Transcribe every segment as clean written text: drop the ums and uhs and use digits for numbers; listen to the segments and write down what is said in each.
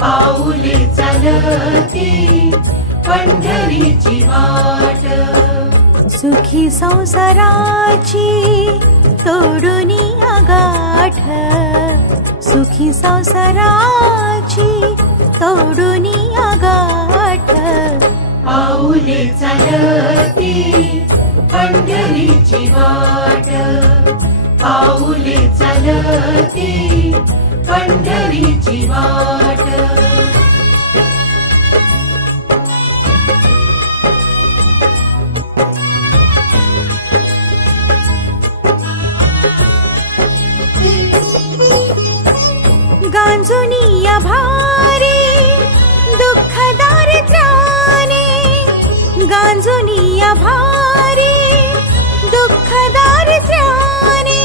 पाऊले चालती पंढरीची वाट. सुखी संसाराची तोडूनी गाठ, सुखी संसाराची तोडूनी गाठ. पाऊले चालती पंढरीची वाट, पाऊले चालती पंढरीची वाट. गांजुनिया भारी दुःख दारिद्र्याने, गांजुनिया भारी दुःख दारिद्र्याने.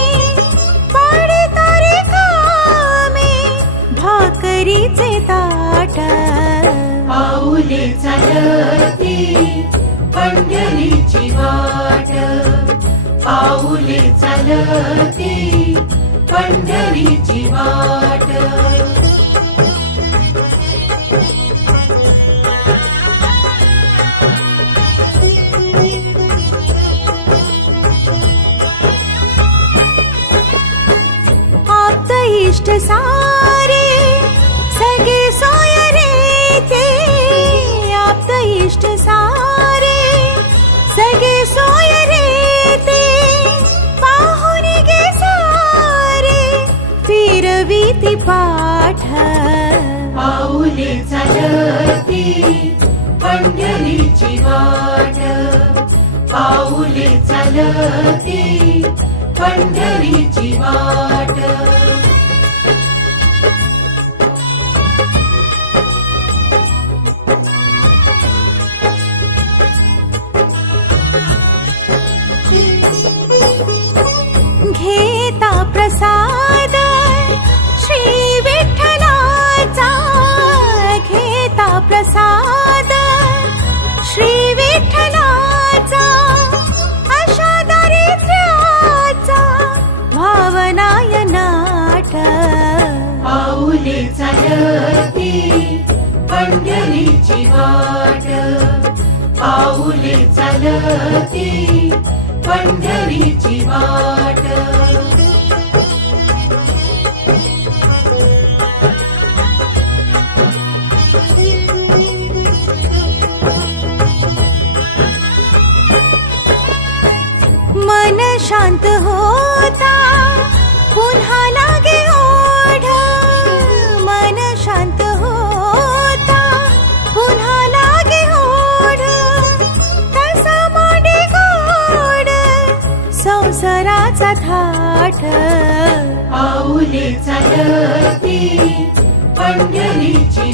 पाडतारे कामे भाकरीचे ताट. पाऊले चालती पंढरीची वाट, पाऊले चालती पंढरीची वाट. आप्त इष्ट सारे सगळे सोय रे ते, आप्त इष्ट सारे सगळे सोय रे ते. पाहुणे गे सारे फिरवीती पाठ. पाऊले चालती पंढरीची वाट, पाऊले चालती पंढरीची वाट. घेता प्रसाद श्री विठ्ठलाचा, घेता प्रसाद श्री विठ्ठलाचा. अशा दारिद्र्याचा भावनाय नाट. पाऊले चालती पंढरीची वाट, पाऊले चालती पंढरीची वाट. मन शांत होता पुन्हा लागे ओढ, मन शांत होता पुन्हा लागे ओढ. तसा मांडे गोड संसाराचा थाट. पाऊले चालती पंढरीची